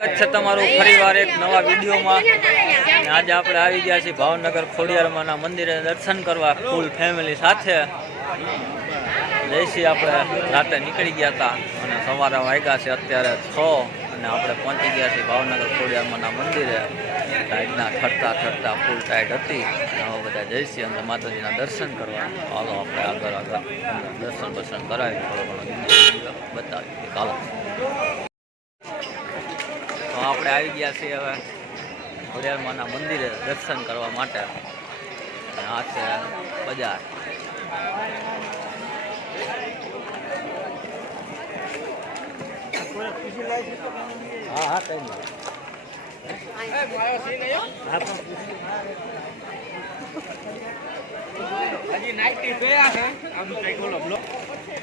છે તમારું ફરીવાર એક નવા વિડીયોમાં. આજે આપણે આવી ગયા છીએ ભાવનગર ખોડિયારમાંના મંદિરે દર્શન કરવા ફૂલ ફેમિલી સાથે. જઈશી આપણે રાતે નીકળી ગયા હતા અને સવારે વાગ્યા છે અત્યારે છ અને આપણે પહોંચી ગયા છીએ ભાવનગર ખોડિયારમાંના મંદિરે. ટાઈટના ઠરતા ઠરતા ફૂલ ટાઈટ હતી. અને હવે બધા જઈશી અંદર માતાજીના દર્શન કરવા. હાલો આપણે આગળ આગળ દર્શન બર્શન કરાવી. થોડો ઘણો બતાવી તો આપણે આવી ગયા છીએ હવે ખોડિયારમાંના મંદિરે દર્શન કરવા માટે. આ છે બજાર. હા હા, કઈ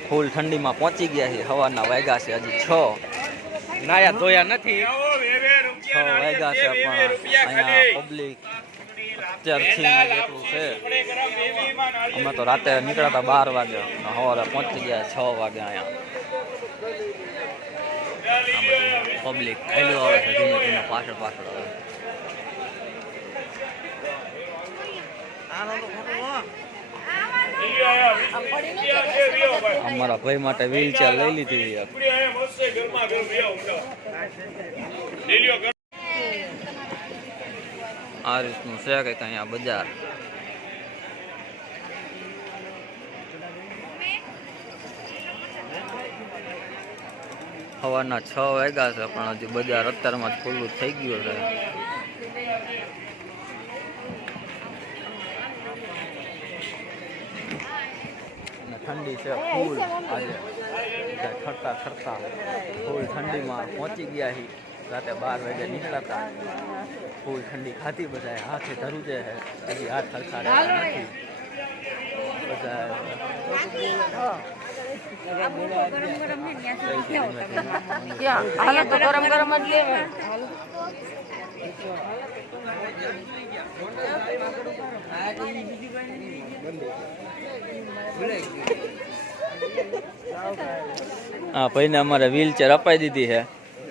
ફૂલ ઠંડીમાં પહોંચી ગયા છે સવારના વાગ્યા છે, હજી છ. નાયા ધોયા નથી. છ વાગ્યા છે પણ અહીંયા પબ્લિક અત્યારથી જેટલું છે. અમે તો રાતે નીકળ્યા હતા બાર વાગે. અને સવારે પહોંચી ગયા છ વાગે અહીંયા. પબ્લિક ખાયલું આવે છે ધીમે ધીમે પાછળ પાછળ આવે. અમારા ભાઈ માટે વ્હીલચેર લઈ લીધી એક. આ રીતનું છે કંઈક અહીંયા બજાર. સવારના છ વાગ્યા છે, પણ હજી બજાર અત્યારમાં જ ખુલ્લું થઈ ગયું છે. ઠંડી છે ફૂલ. આજે ખરતા ઠરતા ફૂલ ઠંડીમાં પહોંચી ગયા છીએ. રાતે બાર વાગે નીકળ્યા હતા ફૂલ ઠંડી ખાધી બધાએ હાથે ધરું છે હજી હાથ હરખા રહેતા નથી બધા હાલો તો ગરમ ગરમ જ લેવે હા ભાઈને અમારે વ્હીલચેર અપાઈ દીધી છે.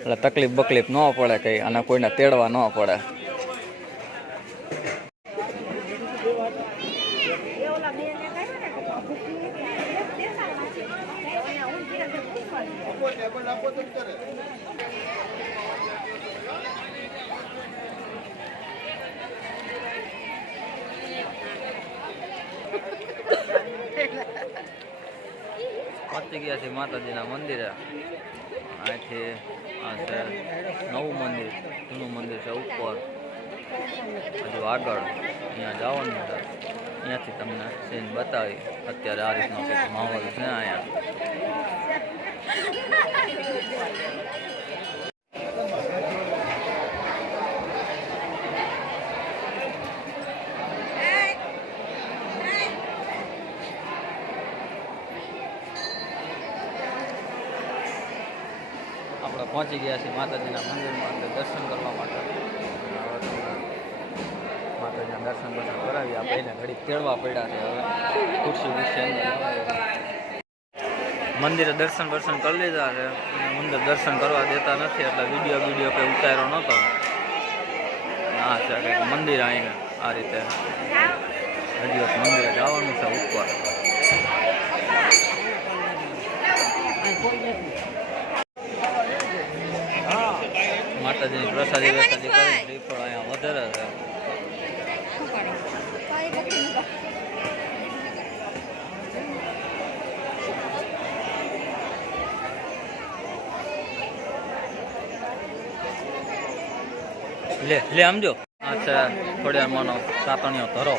એટલે તકલીફ બકલીફ ન પડે કઈ અને કોઈને તેડવા ન પડે. પહોંચી ગયા છે માતાજીના મંદિરે. અહીંથી આ છે નવું મંદિર, જૂનું મંદિર છે ઉપર. હજુ આગળ અહીંયા જવાનું છે. અહીંયાથી તમને સીન બતાવી. અત્યારે આ રીતનો કંઈક માહોલ છે અહીંયા આપણે પહોંચી ગયા છીએ માતાજીના મંદિરમાં અંદર દર્શન કરવા માટે. માતાજીના દર્શન દર્શન કરાવી, આ પહેલા ઘડી તેડવા પડ્યા છે હવે. ખુરશી ખુરશી મંદિરે દર્શન દર્શન કરી લીધા છે. મંદિર દર્શન કરવા દેતા નથી, એટલે વીડિયો વીડિયો કંઈ ઉતાર્યો નહોતો. હા છે મંદિર આવીને આ રીતે. હજી મંદિરે જવાનું છે ઉપર. માતાજીની પ્રસાદી પ્રસાદી કરી શ્રીફળ અહીંયા વધારે છે. લે લે આમજો આ છે ખોડિયારમાંનો તાતણીયો ધરો.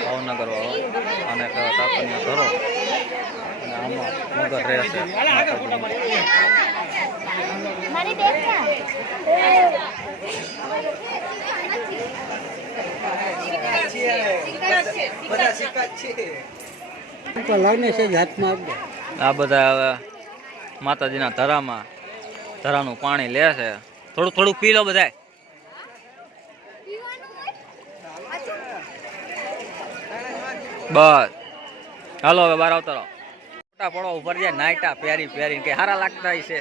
ભાવનગર વાળો અને એક ધરો. અને આમાં મગર રહેશે મારી છે. હાથમાં આપજો આ બધા માતાજીના ધરામાં, ધરાનું પાણી લે છે. થોડું થોડું પી લો બધાય. બસ. હાલો હવે બાર આવતા રહો. ફોટા પડો ઉપર જાય નાઈટા પહેરી, પહેરીને કે સારા લાગતા હશે.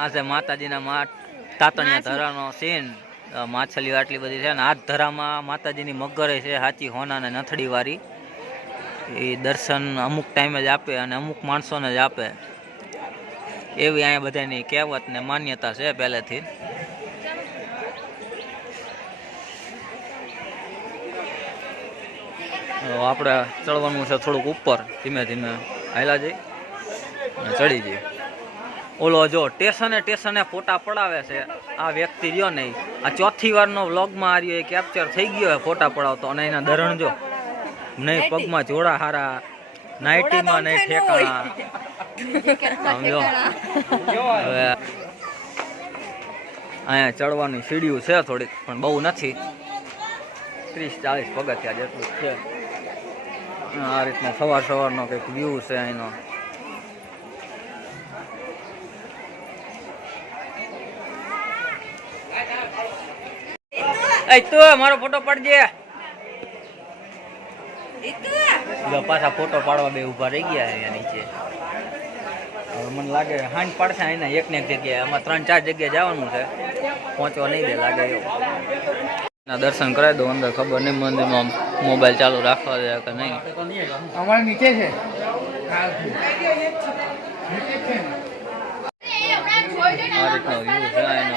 આ છે માતાજીના મા તાતણિયા ધરાનો સીન માછલીઓ આટલી બધી છે ને આ ધરામાં માતાજીની મગર છે સાચી હોના ને નથડી વાળી એ દર્શન અમુક ટાઈમે જ આપે અને અમુક માણસોને જ આપે. એવી અહીંયા બધાની કહેવત ને માન્યતા છે પહેલેથી. આપણે ચડવાનું છે થોડુંક ઉપર. ધીમે ધીમે. હાલા જઈ. અને ચડી જઈએ ઓલો જો ટેશને ટેશને ફોટા પડાવે છે. આ વ્યક્તિ રહ્યો નહીં. આ ચોથી વારનો વ્લોગમાં આ રહ્યો એ કેપ્ચર થઈ ગયો ફોટા પડાવતો. અને એના ધરણ જો નહીં પગમાં જોડા હારા નાઇટીમાં નહીં ઠેકાણા. સમજો હવે અહીંયા ચડવાની સીડીયું છે થોડીક પણ બહુ નથી. ત્રીસ ચાલીસ પગથિયા જેટલું છે. આ રીતનો સવાર સવારનો કંઈક વ્યૂ છે અહીંનો. તું મારો ફોટો પડજે. જો પાછા ફોટો પાડવા બે ઊભા રહી ગયા અહીંયા નીચે. હવે મને લાગે હાંજ પાડશે અહીંના એક ને એક જગ્યાએ. આમાં ત્રણ ચાર જગ્યાએ જવાનું છે. પહોંચવા નહીં દે લાગે એવું. દર્શન કરાવી દો અંદર ખબર નહીં મંદિરમાં મોબાઈલ ચાલુ રાખવા દે કે નહીં. અમારે નીચે છે. આ રીતનો વ્યૂ છે એનો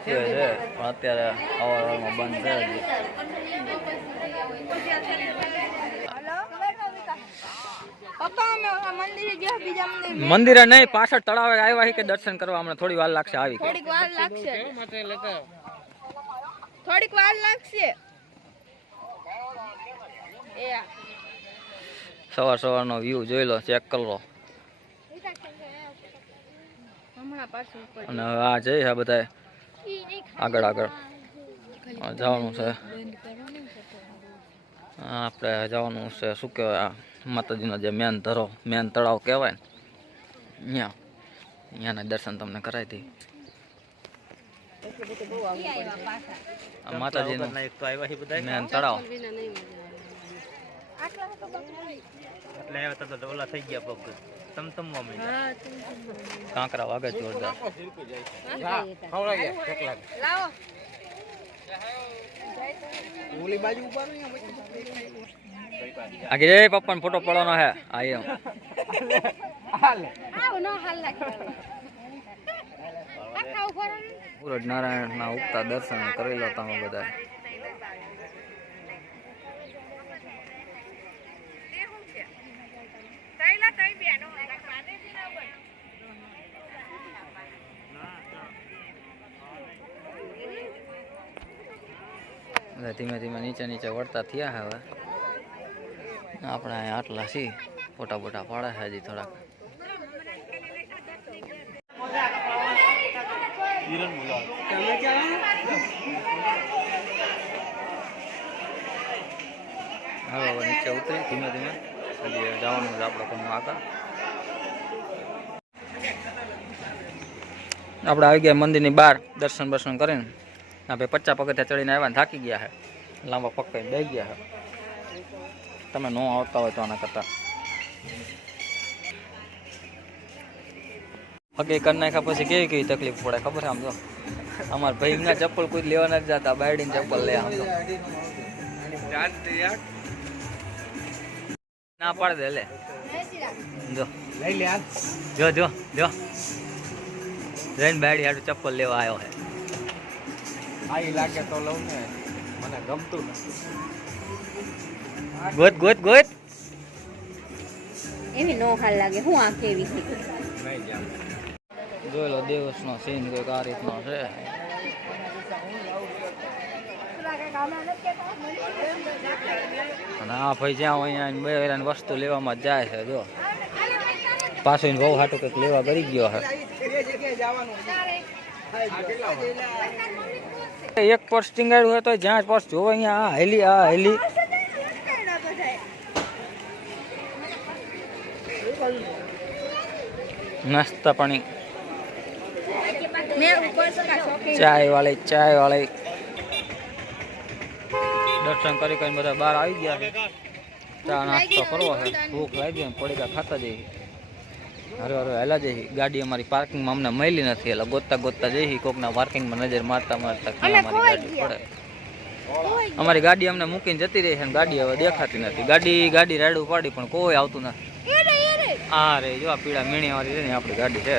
રોપવે છે. પણ અત્યારે અવારમાં બંધ છે મંદિરે નહીં પાછળ તળાવે આવ્યા છે કે દર્શન કરવા અમને થોડી વાર લાગશે આવી થોડીક વાર લાગશે. થોડીક વાર લાગશે. સવાર સવારનો વ્યૂ જોઈ લો ચેક કરો હમણાં અને આ જઈ છે બધા આગળ આગળ. જવાનું છે. આપણે જવાનું છે શું કહેવાય આ માતાજીનો જે મેન ધરો મેન તળાવ કહેવાય ને અહીંયા અહીંયાના દર્શન તમને કરાવી આ માતાજીનું મેન તળાવ. કાંકરા વાગે જોરદાર. લાવો. કાંકરા બાજુ ઉપર આગે પપ્પા પપ્પાને ફોટો પડવાનો હે. આ એમ. આવ નો હાલ લાગે. આખા ઉપર સૂરજ નારાયણના ધીમે ધીમે નીચે નીચે વળતા થયા હવે. આપણે અહીંયા આટલા છીએ ફોટા બોટા પાડે છે હજી થોડાક. હવે નીચે ઉતરી ધીમે ધીમે. હજી જવાનું છે આપણે કોઈ આગળ આપણે આવી ગયા મંદિરની બહાર, દર્શન બર્શન કરીને. આપણે પચ્ચા પગથિયા ચડીને આવ્યા થાકી ગયા છે લાંબા પગ બેસી ગયા છે તમે ન આવતા હોય તો આના કરતા. પગે કરી નાખ્યા પછી કેવી કેવી તકલીફ પડે, ખબર આમ તો? અમારા ભાઈ ચપ્પલ કોઈ લેવા નથી જતા, બાયડીને ચપ્પલ લે આમ જો ના પાડ દે લે. જો. લઈ લે જો જો જો. જઈને બેડી હાટું ચપ્પલ લેવા આવ્યો હે. આ ઈ લાગે તો લઉં ને. મને ગમતું નથી. ગોત ગોત ગોત. એવી નો હાલ લાગે. હું આ કેવી છે? જોઈ લો દિવસનો સીન કોઈ આ રીતનો છે. અને આ ભાઈ જ્યાં હોય અહીંયા બે વેરાની વસ્તુ લેવામાં જાય છે જો. પાછો બહુ હાટું કંઈક લેવા કરી ગયો છે. એક પર્સ ટીંગાડ્યું હોય તો જ્યાં પર્સ જોવો અહીંયા આ હેલી આ હેલી. નાસ્તા પાણી. ચાય વાળી ચાય વાળી. દર્શન કરી કરીને બધા બહાર આવી ગયા છે. ચા નાસ્તો કરવો છે. ભૂખ લાગી ને પડીકા ખાતા જઈએ. હરે હરે હેલા જઈ ગાડી અમારી પાર્કિંગમાં અમને મળી નથી. એટલે ગોતતા ગોતતા જઈ કોકના પાર્કિંગમાં નજર મારતા મારતા અમારી ગાડી પડે. અમારી ગાડી અમને મૂકીને જતી રહી છે અને ગાડી હવે દેખાતી નથી. ગાડી ગાડી રાડું પાડી પણ કોઈ આવતું નથી. આ રે જો આ પીળા મીણી વાળી છે ને આપણી ગાડી છે.